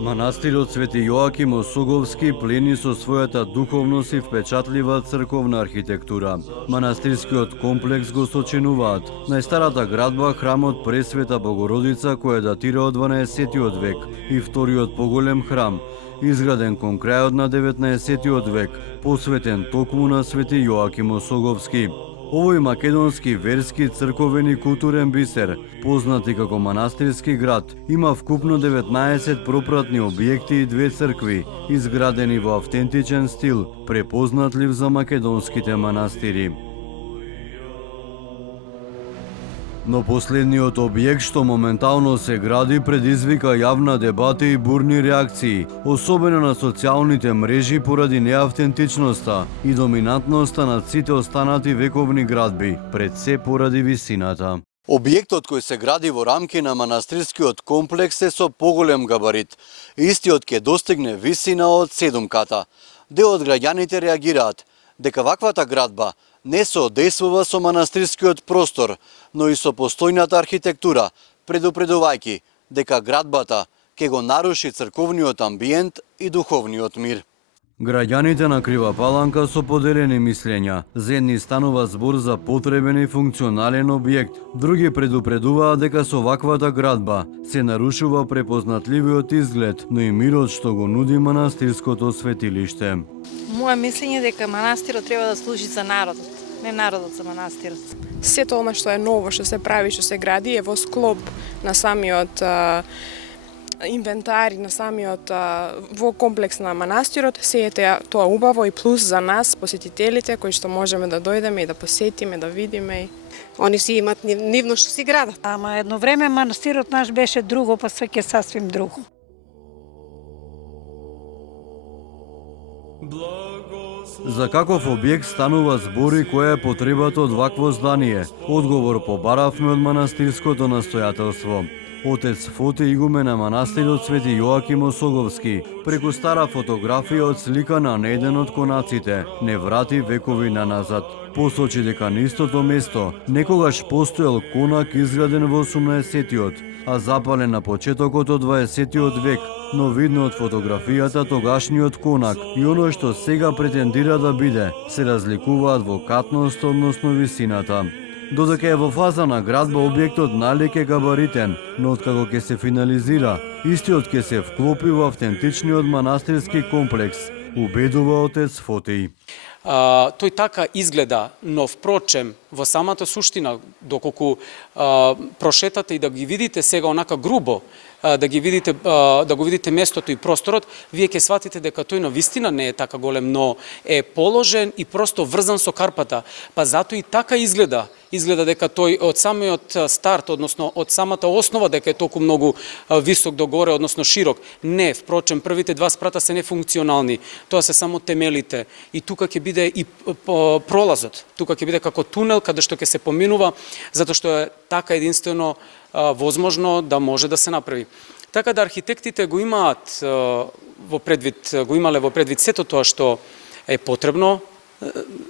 Манастирот Свети Јоаким Осоговски плени со својата духовност и впечатлива црковна архитектура. Манастирскиот комплекс го сочинуваат најстарата градба храмот Пресвета Богородица која датира од 12-тиот век и вториот поголем храм, изграден кон крајот на 19-тиот век, посветен токму на Свети Јоаким Осоговски. Овој македонски верски, црковен и културен бисер, познат и како манастирски град, има вкупно 19 пропратни објекти и 2 цркви, изградени во автентичен стил, препознатлив за македонските манастири. Но последниот објект што моментално се гради предизвика јавна дебата и бурни реакции, особено на социјалните мрежи поради неавтентичноста и доминантноста на сите останати вековни градби, пред се поради висината. Објектот кој се гради во рамки на манастирскиот комплекс е со поголем габарит. Истиот ќе достигне висина од 7 ката. Дел од граѓаните реагираат дека ваквата градба не соодействува со манастирскиот простор, но и со постојната архитектура, предупредувајќи дека градбата ќе го наруши црковниот амбиент и духовниот мир. Граѓаните на Крива Паланка со поделени мислења. За едни станува збор за потребен и функционален објект, други предупредуваат дека со ваквата градба се нарушува препознатливиот изглед, но и мирот што го нуди манастирското светилиште. Моje мислење е дека манастирот треба да служи за народот, не народот за манастирот. Сето она што е ново, што се прави, што се гради е во склоп на самиот инвентари, на самиот во комплекс на манастирот. Се е тоа убаво и плюс за нас, посетителите, кои што можеме да дојдеме и да посетиме, да видиме. Они си имат нивно што си градат. Ама едно време манастирот наш беше друго, па свеќе сасвим друго. За каков објект станува збори која е потребата од вакво здание? Одговор побаравме од манастирското настојателство. Отец Фоте, игумен на манастирот Свети Јоаким Осоговски, преку стара фотографија од слика на еден од конаците, не врати векови наназад. Посочи дека на истото место некогаш постоел конак изграден во 18-тиот, а запален на почетокот од 20-тиот век, но видно од фотографијата тогашниот конак и оно што сега претендира да биде, се разликуваат во катност, односно висината. Додека е во фаза на градба, објектот налек е габаритен, но откако ќе се финализира, истиот ќе се вклопи во автентичниот манастирски комплекс, убедува отец Фотеј. Тој така изгледа, но впрочем, во самата суштина, доколку прошетате и да ги видите сега онака грубо, да го видите местото и просторот, вие ќе сватите дека тој навистина не е така голем, но е положен и просто врзан со карпата. Па затоа и така изгледа дека тој од самиот старт, односно од самата основа дека е толку многу висок догоре, односно широк. Не, впрочем, првите 2 спрата се нефункционални. Тоа се само темелите. И тука ќе биде и пролазот. Тука ќе биде како тунел каде што ќе се поминува, затоа што е така единствено возможно да може да се направи. Така да архитектите го имаат имале во предвид сето тоа што е потребно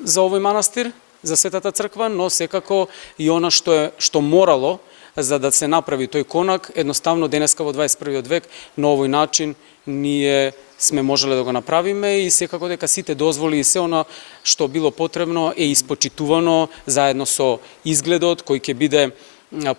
за овој манастир, за Светата црква, но секако и она што морало за да се направи тој конак, едноставно денеска во 21 век на овој начин ние сме можеле да го направиме и секако дека сите дозволи и се она што било потребно е испочитувано заедно со изгледот кој ќе биде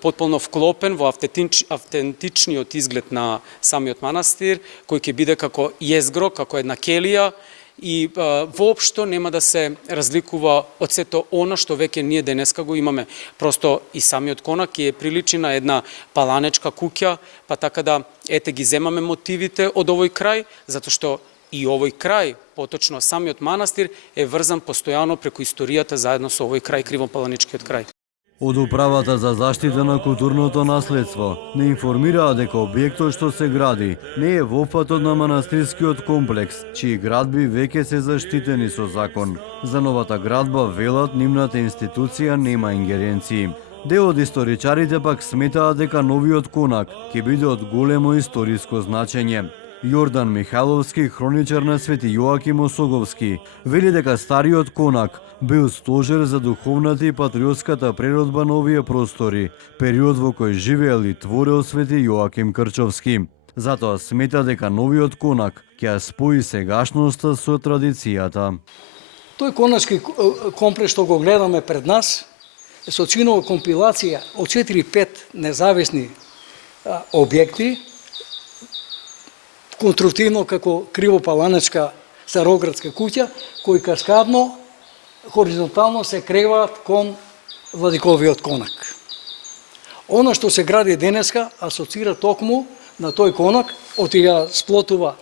потполно вклопен во автентичниот изглед на самиот манастир, кој ќе биде како језгро, како една келија и воопшто нема да се разликува од сето она што веќе ние денеска го имаме. Просто и самиот конак ќе приличи на една паланечка куќа, па така да ете ги земаме мотивите од овој крај, затоа што и овој крај, поточно самиот манастир, е врзан постојано преку историјата заедно со овој крај, Кривопаланичкиот крај. Од Управата за заштита на културното наследство не информираа дека објектот што се гради не е во опфатот на манастирскиот комплекс, чии градби веќе се заштитени со закон. За новата градба велат нивната институција нема ингеренции. Дел од историчарите пак сметаат дека новиот конак ќе биде од големо историско значење. Јордан Михайловски, хроничар на Свети Јоаким Осоговски, вели дека стариот конак бил стожер за духовната и патриотската природба на овие простори, период во кој живеел и творел Свети Јоаким Крчовски. Затоа смета дека новиот конак ќе ја спои сегашноста со традицијата. Тој коначки комплекс што го гледаме пред нас е сочинува компилација од 4-5 независни објекти, конструктивно како кривопаланечка староградска куќа, кои каскадно, хоризонтално се креваат кон Владиковиот конак. Она што се гради денеска асоцира токму на тој конак, од ја сплотува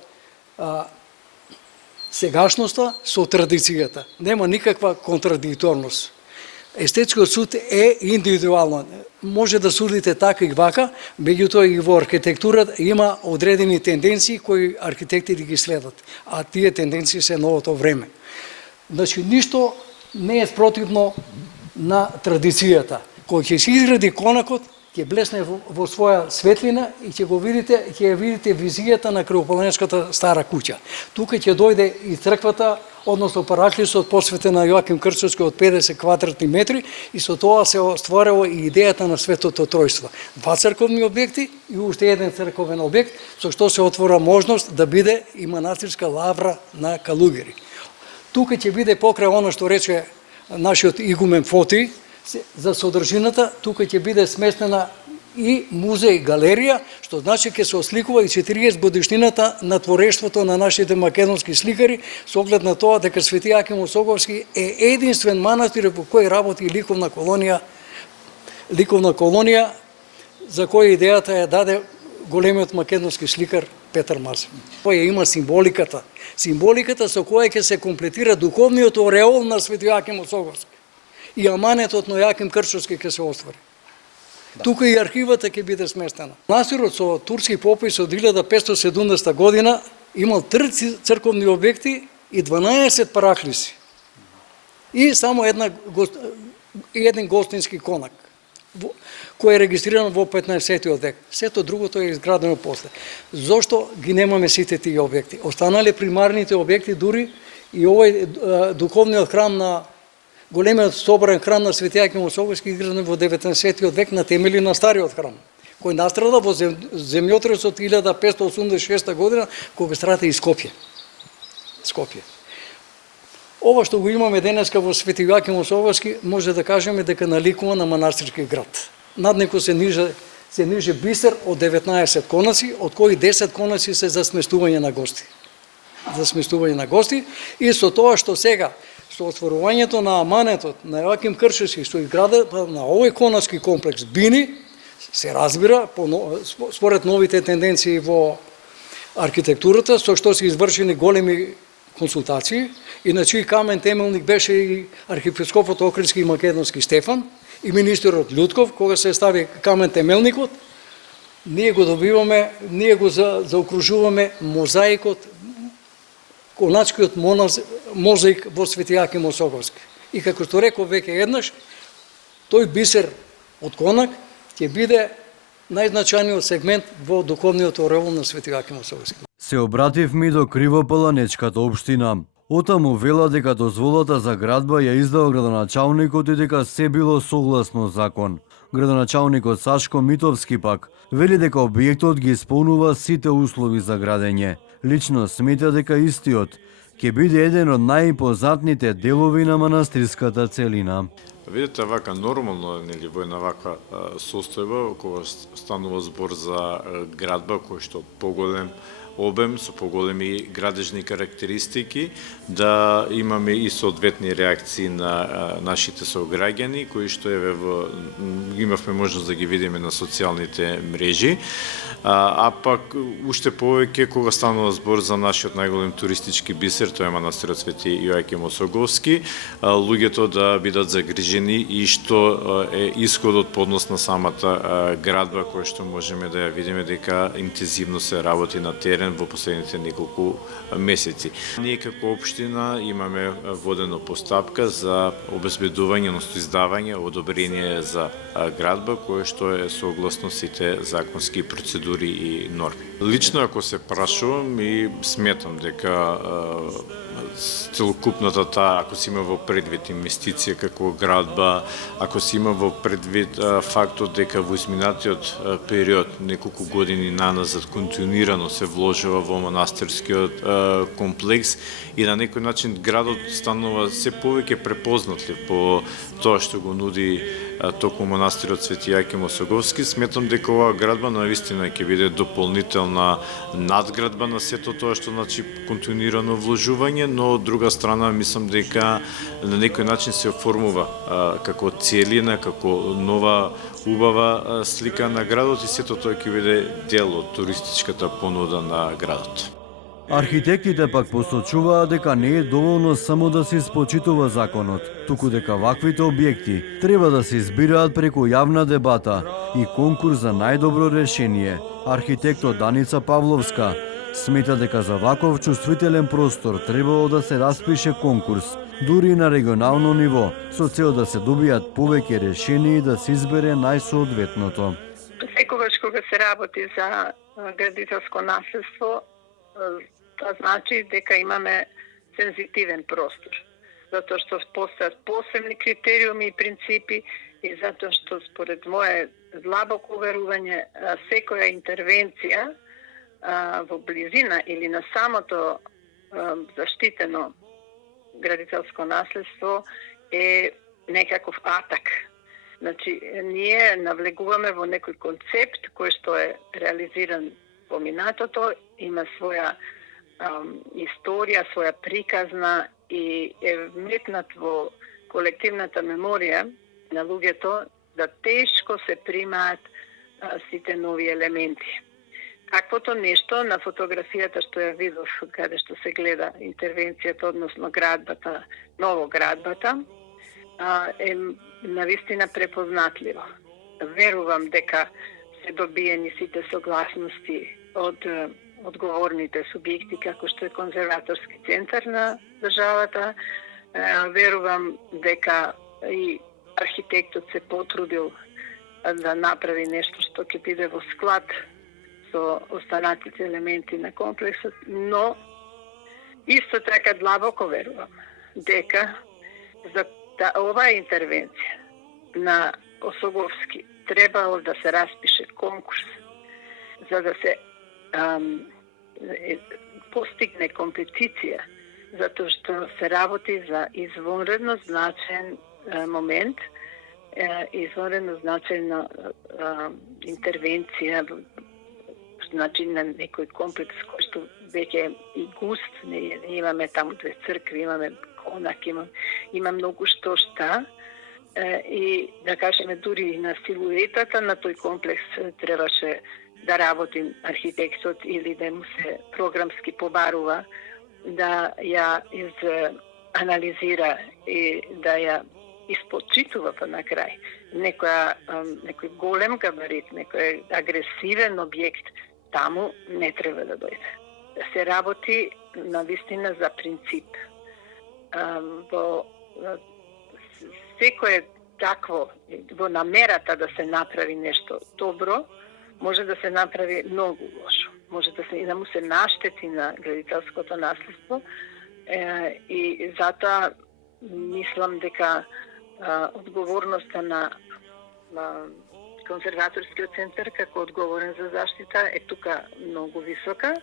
сегашноста со традицијата. Нема никаква контрадикторност. Естетскиот суд е индивидуално. Може да судите така и вака, меѓутоа и во архитектурата има одредени тенденции кои архитектите ги следат, а тие тенденции се новото време. Значи, ништо не е спротивно на традицијата. Кој ќе се изгради конакот, ќе блесне во своја светлина и ќе ја видите визијата на кривопаланечката стара куќа. Тука ќе дојде и црквата, односно параклисот посветен на Јоаким Крчовски од 50 квадратни метри, и со тоа се остварува и идејата на Светото Тројство. 2 црковни објекти и уште еден црковен објект, со што се отвора можност да биде и манастирска лавра на Калугери. Тука ќе биде покрај оно што рече нашиот игумен Фоти, за содржината, тука ќе биде сместена и музеј, галерија, што значи ќе се осликува и 40 годишнината на творештвото на нашите македонски сликари, со оглед на тоа дека Свети Јоаким Осоговски е единствен манастир во кој работи ликовна колонија, за која идејата ја даде големиот македонски сликар Петар Мазев. Која има символиката со која ќе се комплетира духовниот ореол на Свети Јоаким Осоговски. И аманетот на Јоаким Крчовски ќе се оствари. Тука и архивата ќе биде сместена. Манастирот со турски попис од 1570 година имал 3 црковни објекти и 12 параклиси. И само еден гостински конак, кој е регистриран во 15-тиот век. Сето другото е изградено после. Зошто ги немаме сите тие објекти? Останале примарните објекти, дури и овој духовниот храм на големиот соборен храм на Свети Јоаким Осоговски, изграден во 19-тиот век на темели на стариот храм, кој настрада во земјотресот 1586 година, кога страда и Скопје. Ова што го имаме денеска во Свети Јоаким Осоговски, може да кажеме дека наликува на манастирски град. Над него се ниже бисер од 19 конаци, од кои 10 конаци се за сместување на гости. И со тоа што сега, со отворувањето на аманетот на Јоаким Крчовски, со изградата на овој коначки комплекс Бини, се разбира, според новите тенденции во архитектурата, со што се извршени големи консултации, и на чиј камен темелник беше и архиепископот Охридски и македонски Стефан, и министерот Љутков, кога се стави камен темелникот, ние го добиваме, ние го заокружуваме мозаикот, коначкиот мозаик во Свети Јоаким Осоговски. И како што реков веќе еднаш, тој бисер од конак ќе биде најзначајниот сегмент во духовниот ореол на Свети Јоаким Осоговски. Се обративме до Кривопаланечката општина. Отаму вела дека дозволата за градба ја издал градоначалникот и дека се било согласно закон. Градоначалникот Сашко Митовски пак вели дека објектот ги исполнува сите услови за градење. Лично смета дека истиот ќе биде еден од најимпозантните делови на манастирската целина. Видите, вака нормално во една ваква состојба, кога станува збор за градба кој што поголем обем, со поголеми градежни карактеристики, да имаме и соодветни реакции на нашите сограѓани, кои што имавме можност да ги видиме на социјалните мрежи, а пак уште повеќе кога станува збор за нашиот најголем туристички бисер, тоа е манастирот Свети Јоаким Осоговски, луѓето да бидат загрижени и што е исходот по однос на самата градба, која што можеме да ја видиме дека интензивно се работи на терен освоен во последните неколку месеци. Ние како општина имаме водена постапка за обезбедување, односно издавање одобрение за градба, кое што е согласно сите законски процедури и норми. Лично ако се прашувам и сметам дека целокупната таа, ако се има во предвид инвестиција како градба, ако се има во предвид фактот дека во изминатиот период, неколку години наназад, континуирано се вложува во манастирскиот комплекс и на некој начин градот станува се повеќе препознатлив по тоа што го нуди токму манастирот Свети Јаким Осоговски, сметам дека оваа градба навистина ќе биде дополнителна надградба на сето тоа што значи континуирано вложување, но од друга страна мислам дека на некој начин се оформува како целина, како нова убава слика на градот и сето тоа ќе биде дел од туристичката понуда на градот. Архитектите пак посочуваат дека не е доволно само да се испочитува законот, туку дека ваквите објекти треба да се избираат преку јавна дебата и конкурс за најдобро решение. Архитектот Даница Павловска смета дека за ваков чувствителен простор требало да се распише конкурс, дури на регионално ниво, со цел да се добијат повеќе решенија и да се избере најсоодветното. Секогаш кога се работи за градителско наследство, тоа значи дека имаме сензитивен простор, затоа што постојат посебни критериуми и принципи и затоа што според мое длабоко уверување секоја интервенција во близина или на самото заштитено градителско наследство е некаков атак. Значи, ние навлегуваме во некој концепт кој што е реализиран во минатото, има своја историја, своја приказна и е вметнат во колективната меморија на луѓето да тешко се примаат сите нови елементи. Каквото нешто на фотографијата што ја видов каде што се гледа интервенцијата, односно градбата, новоградбата, е навистина препознатливо. Верувам дека се добиени сите согласности од одговорните субјекти, како што е конзерваторски центар на државата. Верувам дека и архитектот се потрудил да направи нешто што ќе биде во склад со останатите елементи на комплексот, но исто така длабоко верувам дека за оваа интервенција на Осоговски требало да се распише конкурс за да се постигне компетиција, затоа што се работи за извонредно значаен момент, извонредно значајна интервенција, значи на некој комплекс кој што веќе е и густ, не имаме таму две цркви, имаме конак, има многу шта, и да кажеме дури на силуетата на тој комплекс требаше да работи архитектот или да му се програмски побарува да ја анализира и да ја испочитува па на крај. Некој голем габарит, некој агресивен објект таму не треба да дојде. Да се работи навистина за принцип. Во секое такво, во намерата да се направи нешто добро, може да се направи многу лошо. Може да му се наштети на градителското наследство и затоа мислам дека одговорноста на конзерваторскиот центар како одговорен за заштита е тука многу висока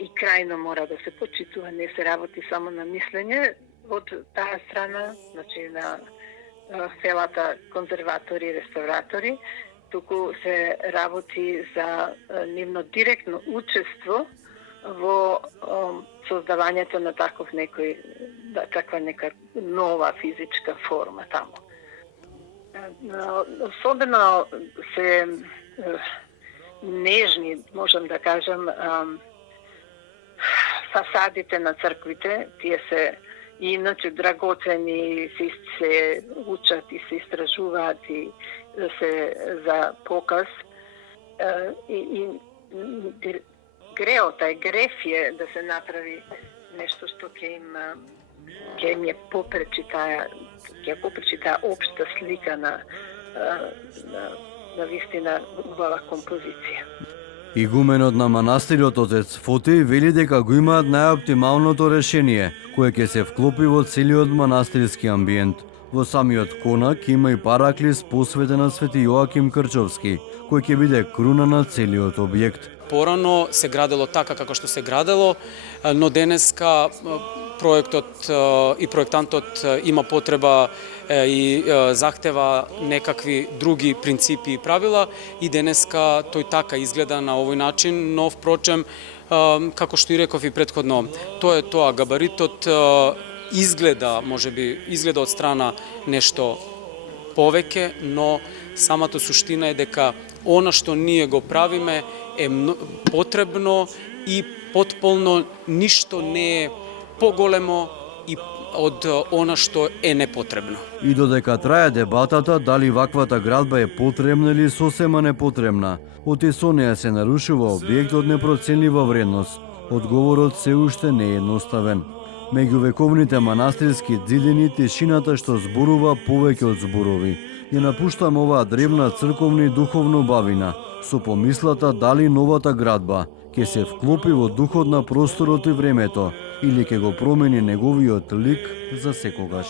и крајно мора да се почитува. Не се работи само на мислење од таа страна, значи на селата конзерватори и реставратори, туку се работи за нивно директно учество во создавањето на таква нека нова физичка форма таму. Особено се нежни, можам да кажам, фасадите на црквите, тие се иначе драгоцени, се учат и се истражуваат и се за показ и греф е да се направи нешто што ќе им ја попречи таа општа слика на вистина убава композиција. Игуменот на манастирот отец Фоти вели дека го имаат најоптималното решение, кое ќе се вклопи во целиот манастирски амбиент. Во самиот конак има и параклис посветен на Свети Јоаким Крчовски, кој ќе биде круна на целиот објект. Порано се градело така како што се градело, но денеска проектот и проектантот има потреба и захтева некакви други принципи и правила и денеска тој така изгледа на овој начин, но впрочем, како што и реков и претходно, тоа габаритот изгледа, можеби, изгледа од страна нешто повеќе, но самата суштина е дека она што ние го правиме е потребно и потполно, ништо не е поголемо и од она што е непотребно. И додека трае дебатата дали ваквата градба е потребна или сосема непотребна, оти со неја се нарушува објект од непроценлива вредност. Одговорот се уште не е едноставен. Меѓу вековните манастирски ѕидини тишината што зборува повеќе од зборови. Ја напуштам оваа древна црковна и духовна бавина со помислата дали новата градба ќе се вклопи во духот на просторот и времето или ќе го промени неговиот лик за секогаш.